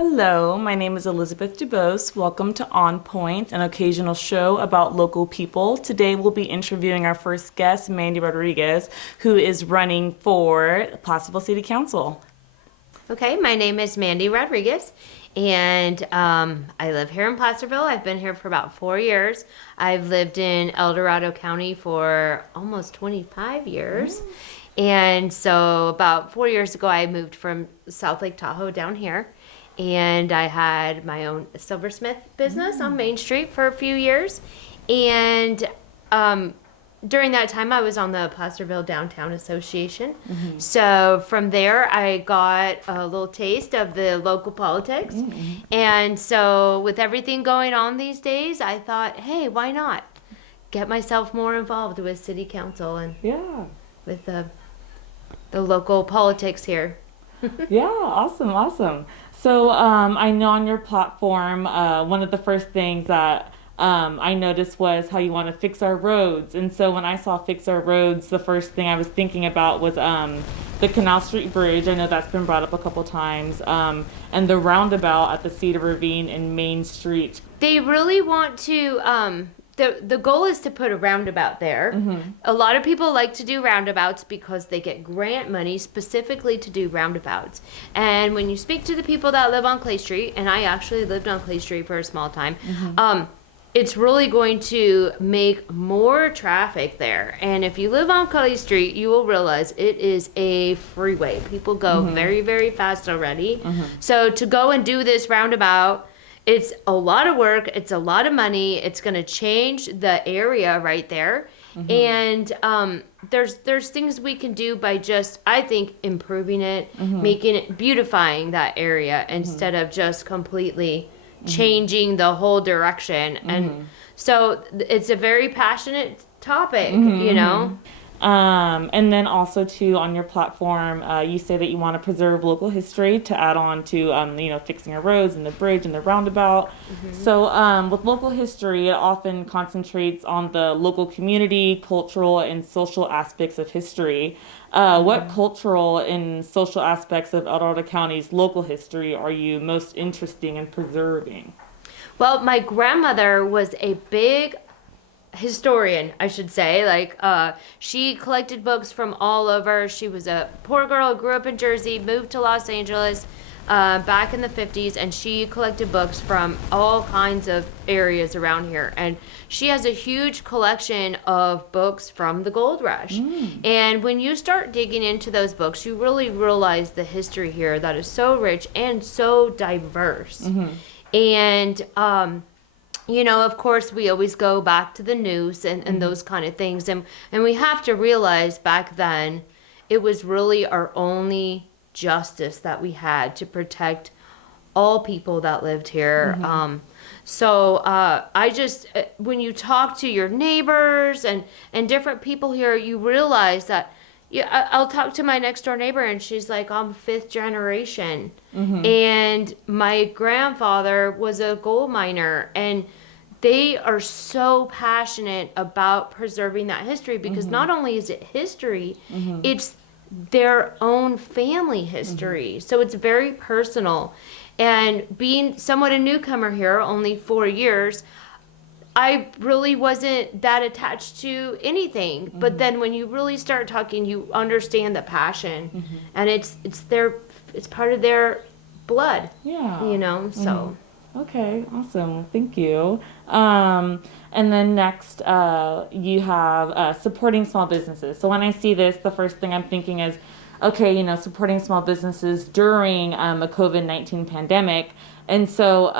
Hello, my name is Elizabeth DuBose. Welcome to OnPoint, an occasional show about local people. Today we'll be interviewing our first guest, Mandi Rodriguez, who is running for Placerville City Council. Okay, my name is Mandi Rodriguez, and I live here in Placerville. I've been here for about 4 years. I've lived in El Dorado County for almost 25 years. And so about 4 years ago, I moved from South Lake Tahoe down here. And I had my own silversmith business on Main Street for a few years. And during that time, I was on the Placerville Downtown Association. So from there, I got a little taste of the local politics. And so with everything going on these days, I thought, hey, why not get myself more involved with city council and with the local politics here. Yeah, awesome. So I know on your platform, one of the first things that I noticed was how you want to fix our roads. And so when I saw fix our roads, the first thing I was thinking about was the Canal Street Bridge. I know that's been brought up a couple times. And the roundabout at the Cedar Ravine and Main Street. They really want to, the goal is to put a roundabout there. A lot of people like to do roundabouts because they get grant money specifically to do roundabouts. And when you speak to the people that live on Clay Street, and I actually lived on Clay Street for a small time, it's really going to make more traffic there. And if you live on Clay Street, you will realize it is a freeway. People go very, very fast already. So to go and do this roundabout, it's a lot of work. It's a lot of money. It's going to change the area right there. And there's things we can do by just, I think, improving it, making it, beautifying that area instead of just completely changing the whole direction. And so it's a very passionate topic, you know. And then also too on your platform, you say that you want to preserve local history to add on to fixing our roads and the bridge and the roundabout. So with local history, it often concentrates on the local community, cultural and social aspects of history. What cultural and social aspects of El Dorado County's local history are you most interested in preserving? Well, my grandmother was a big historian, I should say. She collected books from all over. She was a poor girl who grew up in Jersey, moved to Los Angeles back in the 50s, and she collected books from all kinds of areas around here. And she has a huge collection of books from the gold rush. And when you start digging into those books, you really realize the history here that is so rich and so diverse. And of course, we always go back to the news and those kind of things. And we have to realize back then, it was really our only justice that we had to protect all people that lived here. When you talk to your neighbors and different people here, you realize that, I'll talk to my next door neighbor and she's like, I'm fifth generation. And my grandfather was a gold miner, and they are so passionate about preserving that history because not only is it history, it's their own family history. So it's very personal. And being somewhat a newcomer here, only 4 years, I really wasn't that attached to anything. But then when you really start talking, you understand the passion, and it's part of their blood. So. Okay, awesome. Thank you. And then next, you have supporting small businesses. So when I see this, the first thing I'm thinking is, okay, supporting small businesses during a COVID-19 pandemic. And so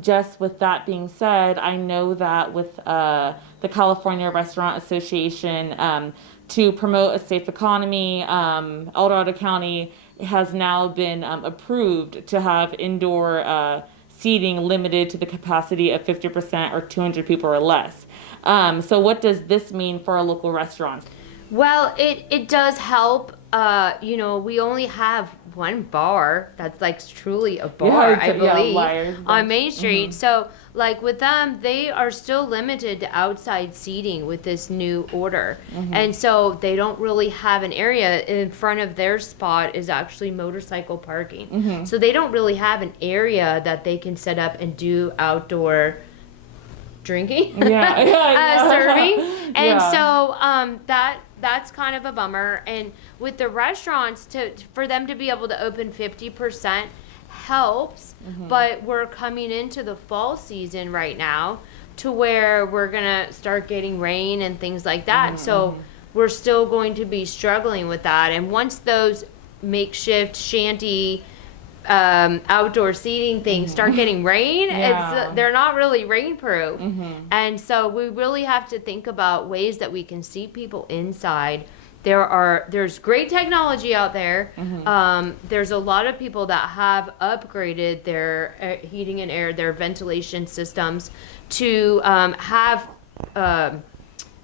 just with that being said, I know that with the California Restaurant Association, to promote a safe economy, El Dorado County has now been approved to have indoor seating limited to the capacity of 50% or 200 people or less. So what does this mean for our local restaurants? Well, it does help. We only have one bar that's like truly a bar, I believe, Liars. on Main Street. So, like with them, they are still limited to outside seating with this new order. And so they don't really have an area. In front of their spot is actually motorcycle parking. So they don't really have an area that they can set up and do outdoor drinking, serving. And so that's kind of a bummer. And with the restaurants, for them to be able to open 50% helps, but we're coming into the fall season right now to where we're gonna start getting rain and things like that. So we're still going to be struggling with that. And once those makeshift shanty outdoor seating things start getting rain, they're not really rain proof. And so we really have to think about ways that we can seat people inside. There's great technology out there. There's a lot of people that have upgraded their heating and air, their ventilation systems to have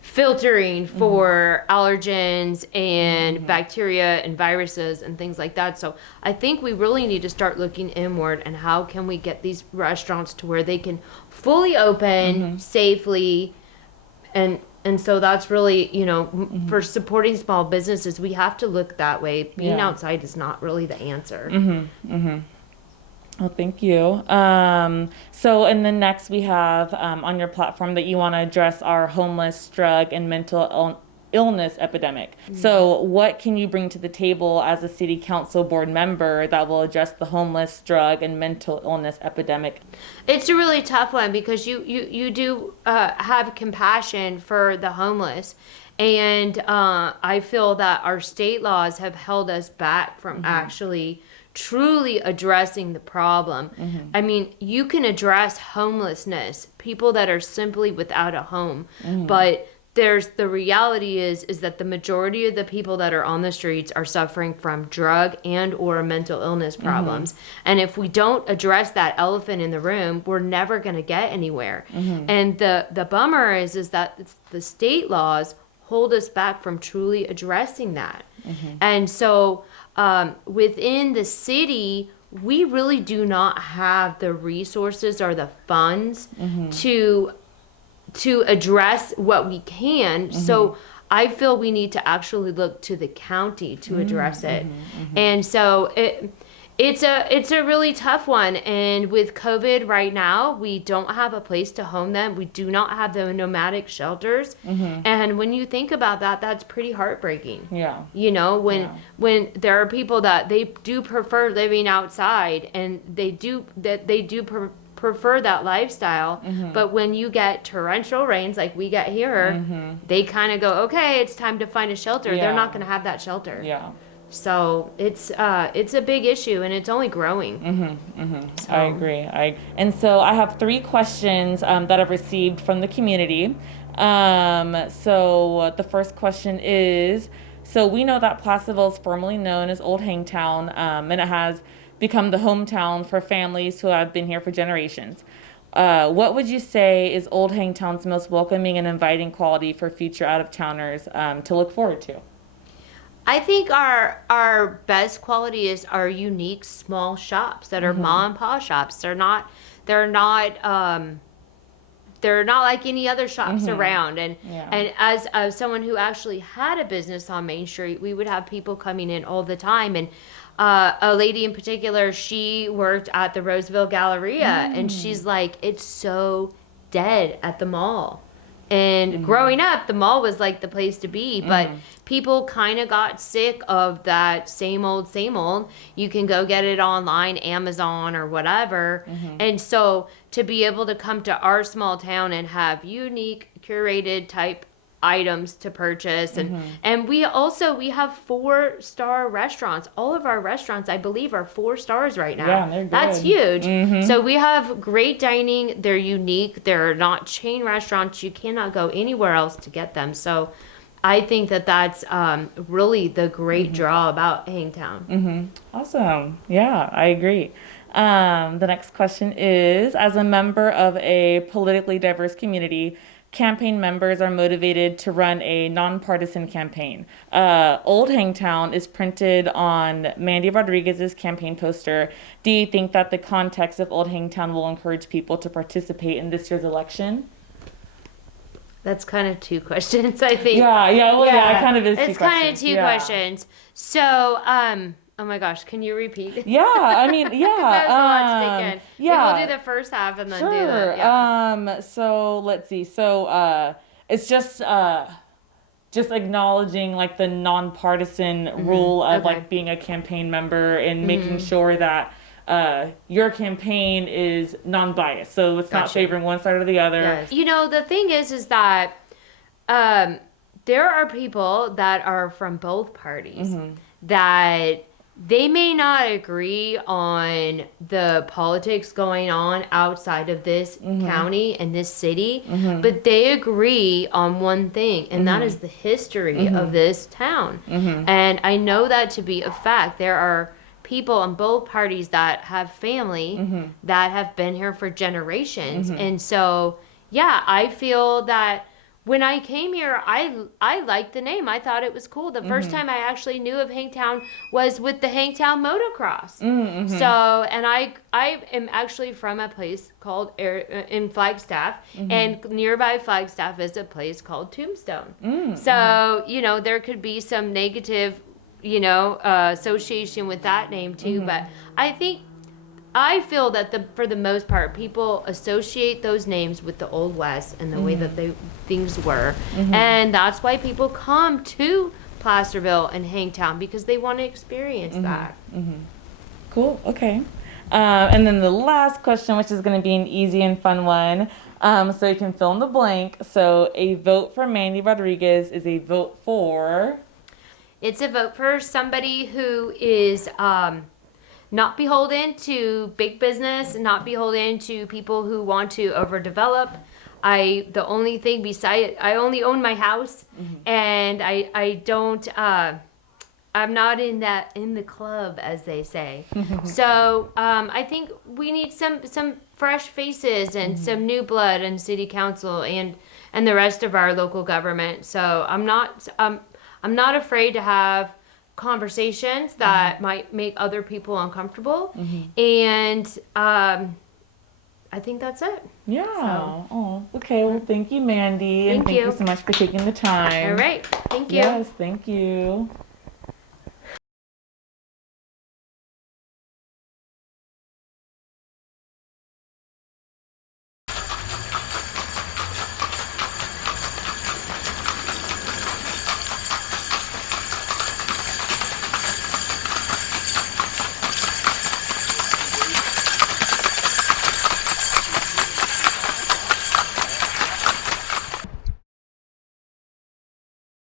filtering for allergens and bacteria and viruses and things like that. So I think we really need to start looking inward and how can we get these restaurants to where they can fully open safely. And so that's really, for supporting small businesses, we have to look that way. Being outside is not really the answer. Well, thank you. So, and then next we have on your platform that you want to address our homeless, drug, and mental illness epidemic. So, what can you bring to the table as a city council board member that will address the homeless, drug, and mental illness epidemic? It's a really tough one because you do have compassion for the homeless. And I feel that our state laws have held us back from actually truly addressing the problem. I mean, you can address homelessness, people that are simply without a home, but the reality is that the majority of the people that are on the streets are suffering from drug and or mental illness problems. And if we don't address that elephant in the room, we're never going to get anywhere. And the bummer is that the state laws hold us back from truly addressing that. And so within the city, we really do not have the resources or the funds to address what we can. So I feel we need to actually look to the county to address it. And so it's a really tough one. And with COVID right now, we don't have a place to home them. We do not have the nomadic shelters. And when you think about that, that's pretty heartbreaking. When there are people that they do prefer living outside and they do prefer that lifestyle, but when you get torrential rains like we get here, they kind of go, okay, it's time to find a shelter. They're not going to have that shelter. So it's a big issue and it's only growing. So. I agree. And so I have 3 questions that I've received from the community. So the first question is, so we know that Placerville is formerly known as Old Hangtown, and it has become the hometown for families who have been here for generations. What would you say is Old Hangtown's most welcoming and inviting quality for future out-of-towners to look forward to? I think our best quality is our unique small shops that are mom and pop shops. They're not like any other shops around. And as someone who actually had a business on Main Street, we would have people coming in all the time. And a lady in particular, she worked at the Roseville Galleria, and she's like, it's so dead at the mall. And growing up, the mall was like the place to be, but people kind of got sick of that same old. You can go get it online, Amazon or whatever. And so to be able to come to our small town and have unique, curated type items to purchase, and we have 4-star restaurants. All of our restaurants, I believe, are 4 stars right now. Yeah, they're good. That's huge. So we have great dining. They're unique. They're not chain restaurants. You cannot go anywhere else to get them. So I think that's really the great draw about Hangtown. Awesome. Yeah, I agree. The next question is, as a member of a politically diverse community, campaign members are motivated to run a nonpartisan campaign. Old Hangtown is printed on Mandy Rodriguez's campaign poster. Do you think that the context of Old Hangtown will encourage people to participate in this year's election? That's kind of two questions, I think. Yeah, it kind of is two questions. It's kind of two questions. So, oh my gosh, can you repeat? Yeah, I mean, yeah. That was a lot to take in. Yeah. Maybe we'll do the first half and then Sure. do the, yeah. So let's see. So, it's just acknowledging like the nonpartisan rule of like being a campaign member and making sure that your campaign is non-biased. So it's not favoring one side or the other. Yes. You know, the thing is that there are people that are from both parties that they may not agree on the politics going on outside of this county and this city, but they agree on one thing, and that is the history of this town. And I know that to be a fact. There are people on both parties that have family that have been here for generations. And so, yeah, I feel that when I came here, I liked the name. I thought it was cool. The first time I actually knew of Hangtown was with the Hangtown Motocross. So, and I am actually from a place called in Flagstaff, and nearby Flagstaff is a place called Tombstone. So, you know, there could be some negative, you know, association with that name too. But I feel that for the most part, people associate those names with the Old West and the way that things were. And that's why people come to Placerville and Hangtown, because they want to experience that. Cool. Okay. And then the last question, which is going to be an easy and fun one. So you can fill in the blank. So a vote for Mandy Rodriguez is a vote for... It's a vote for somebody who is... not beholden to big business, not beholden to people who want to overdevelop. The only thing beside, I only own my house, and I don't, I'm not in the club, as they say. So I think we need some fresh faces and some new blood in city council and the rest of our local government. So I'm not afraid to have conversations that might make other people uncomfortable, and I think that's it. Yeah. So. Oh, okay. Well, thank you, Mandy, and thank you so much for taking the time. All right. Thank you. Yes, thank you.